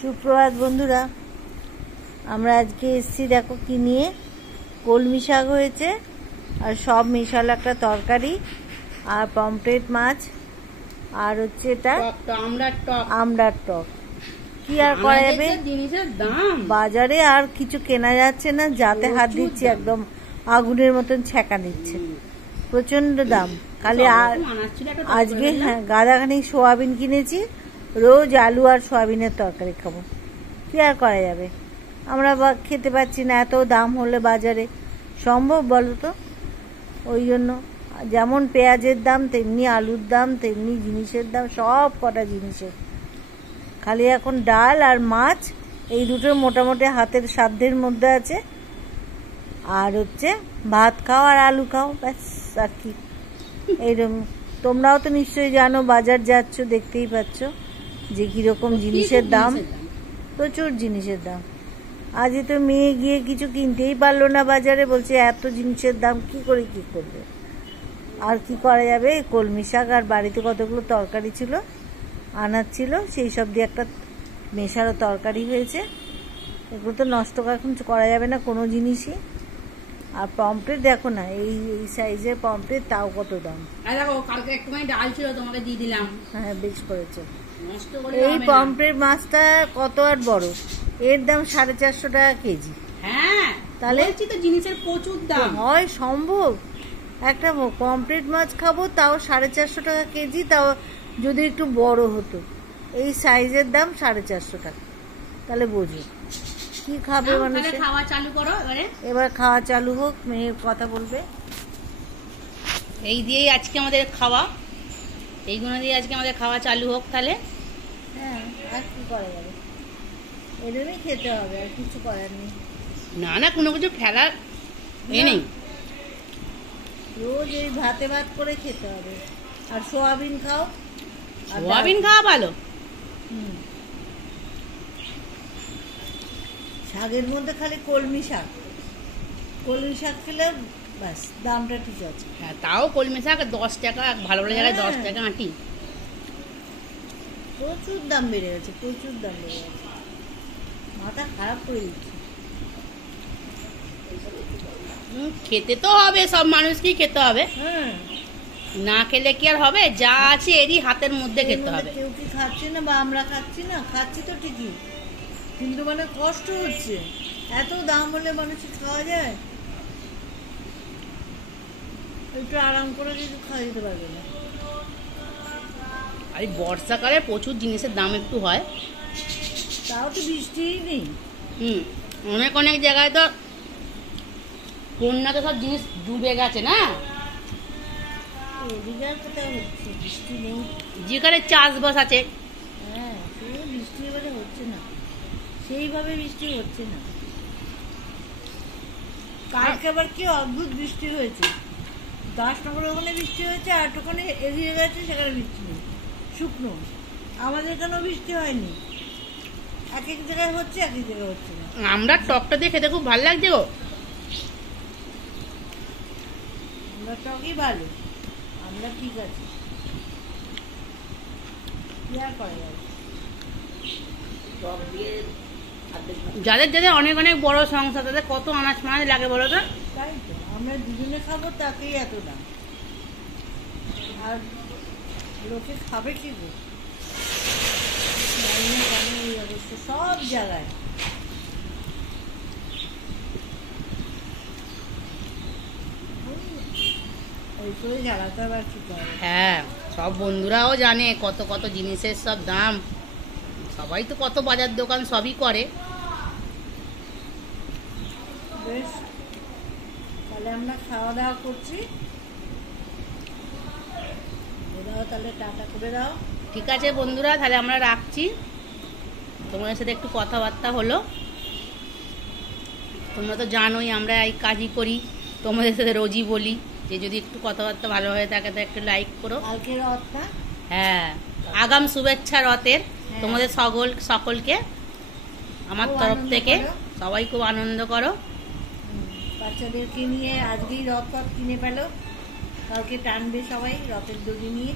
সুপ্রভাত বন্ধুরা, আমরা আজকে এসেছি দেখো কি নিয়ে। কলমি শাক হয়েছে আর সব মেশালো একটা তরকারি আর পমফ্রেট মাছ আর হচ্ছে এটা আমড়ার টক। কি আর করা যাবে, বাজারে আর কিছু কেনা যাচ্ছে না, যাতে হাত দিচ্ছি একদম আগুনের মতন ছ্যাঁকা নিচ্ছে, প্রচন্ড দাম। খালি আজকে গাদাখানি সোয়াবিন কিনেছি, রোজ আলু আর সোয়াবিনের তরকারি খাবো, কি আর করা যাবে। আমরা খেতে পাচ্ছি না, এত দাম হলে বাজারে সম্ভব বলো তো। ওই জন্য যেমন পেঁয়াজের দাম তেমনি আলুর দাম তেমনি জিনিসের দাম, সব কটা জিনিসের। খালি এখন ডাল আর মাছ, এই দুটো মোটামুটি হাতের সাধ্যের মধ্যে আছে। আর হচ্ছে ভাত খাও আর আলু খাও, ব্যাস। আর কি এইরকম। তোমরাও তো নিশ্চয়ই জানো, বাজার যাচ্ছ দেখতেই পাচ্ছ যে কিরকম জিনিসের দাম, প্রচুর জিনিসের দাম। আজকে তো মেয়ে গিয়ে কিছু কিনতেই পারলো না বাজারে, বলছে এত জিনিসের দাম কি করে কি করবে। আর কি করা যাবে, কলমি শাক আর বাড়িতে কতগুলো তরকারি ছিল আনার ছিল, সেই সব দিয়ে একটা মেশানো তরকারি হয়েছে। এগুলো তো নষ্ট এখন করা যাবে না কোনো জিনিসই। আর পমফ্রেট দেখো না, এই সাইজের পমফ্রেট, তাও কত দাম। কালকে একটুখানি ডাল ছিল, তোমাকে দিয়ে দিলাম। হ্যাঁ, বেশ করেছো। এই পমফ্রেট মাছটা কত আর বড়, এর দাম 450 টাকা কেজি। হ্যাঁ, তাহলে তো জিনিসের প্রচুর দাম। হয় সম্ভব একটা পমফ্রেট মাছ খাবো, তাও 450 টাকা কেজি, তাও যদি একটু বড় হতো। এই সাইজের দাম 450 টাকা, তাহলে বোঝো কি খাবে মানুষ। খাওয়া চালু করো এবার খাওয়া চালু হোক, মেয়ে কথা বলবে। এই দিয়েই আজকে আমাদের খাওয়া, এইগুলো দিয়ে আজকে আমাদের খাওয়া চালু হোক তাহলে। হ্যাঁ, আর কি করা যাবে, এরকমই খেতে হবে, আর কিছু করার নেই। না না, কোনো কিছু ফেলার নেই, রোজ এই ভাতে ভাত করে খেতে হবে। আর সোয়াবিন খাও, সোয়াবিন খাওয়া ভালো। শাকের মধ্যে খালি কলমি শাক, কলমি শাক খেলে ব্যাস, দামটা ঠিক আছে। হ্যাঁ, তাও কলমি শাক 10 টাকা, ভালো ভালো জায়গায় 10 টাকা আঁটি। প্রচুর দাম বেড়ে গেছে, প্রচুর দাম বেড়ে গেছে, মাথা খারাপ করে দিচ্ছে। খেতে তো হবে, সব মানুষকেই খেতে হবে। না খেলে কি আর হবে, যা আছে এরই হাতের মধ্যে খেতে হবে। কেউ কি খাচ্ছে না, বা আমরা খাচ্ছি না? খাচ্ছি তো ঠিকই, কিন্তু মানে কষ্ট হচ্ছে। এত দাম হলে মানুষ খাওয়া যায়? একটু আরাম করে কিছু খাওয়া যেতে পারবে না। আর বর্ষাকালে প্রচুর জিনিসের দাম একটু হয়, তাও তো বৃষ্টিই নেই। অনেক অনেক জায়গায় তো বন্যাতে সব জিনিস ডুবে গেছে না। বৃষ্টি নেই, যেখানে চাষবাস আছে। হ্যাঁ, বৃষ্টি এবারে হচ্ছে না, সেইভাবে বৃষ্টি হচ্ছে না। কালকে আবার কি অদ্ভুত বৃষ্টি হয়েছে, 10 নম্বর ওখানে বৃষ্টি হয়েছে, আর ওখানে এগিয়ে গেছে, সেখানে বৃষ্টি নেই, শুকনো। আমাদের এখানেও বৃষ্টি হয়নি, এক এক জায়গায় হচ্ছে, এক এক জায়গায় হচ্ছে না। আমরা টকটা দিয়ে খেতে খুব ভালো লাগছে গো। আমরা টকই ভালো, আমরা ঠিক আছে, কি আর করা যাবে। যাদের যাদের অনেক অনেক বড় সংসার, তাদের কত আনাজ মাছ লাগে বলো তো। তাই তো, আমরা দুজনে খাবো, তাকেই এত দাম। আর লোকে খাবে কি গো, সব জায়গায়। হ্যাঁ, সব বন্ধুরাও জানে কত কত জিনিসের সব দাম, সবাই তো কত বাজার দোকান সবই করে। বেশ, তাহলে আমরা খাওয়া দাওয়া করছি, তাহলে টাটা করে দাও। ঠিক আছে বন্ধুরা, তাহলে আমরা রাখছি। তোমাদের সাথে একটু কথাবার্তা হলো, তোমরা তো জানোই আমরা এই কাজই করি, তোমাদের সাথে রোজই বলি যে যদি একটু কথাবার্তা ভালো হয়ে থাকে তো একটু লাইক করো। কালকে রথটা, হ্যাঁ, আগাম শুভেচ্ছা রথের তোমাদের সকলকে আমার তরফ থেকে। সবাই খুব আনন্দ করো, বাচ্চাদেরকে নিয়ে। আজকেই রথ কিনে পেলো, কালকে টানবে সবাই রথের দড়ি নিয়ে।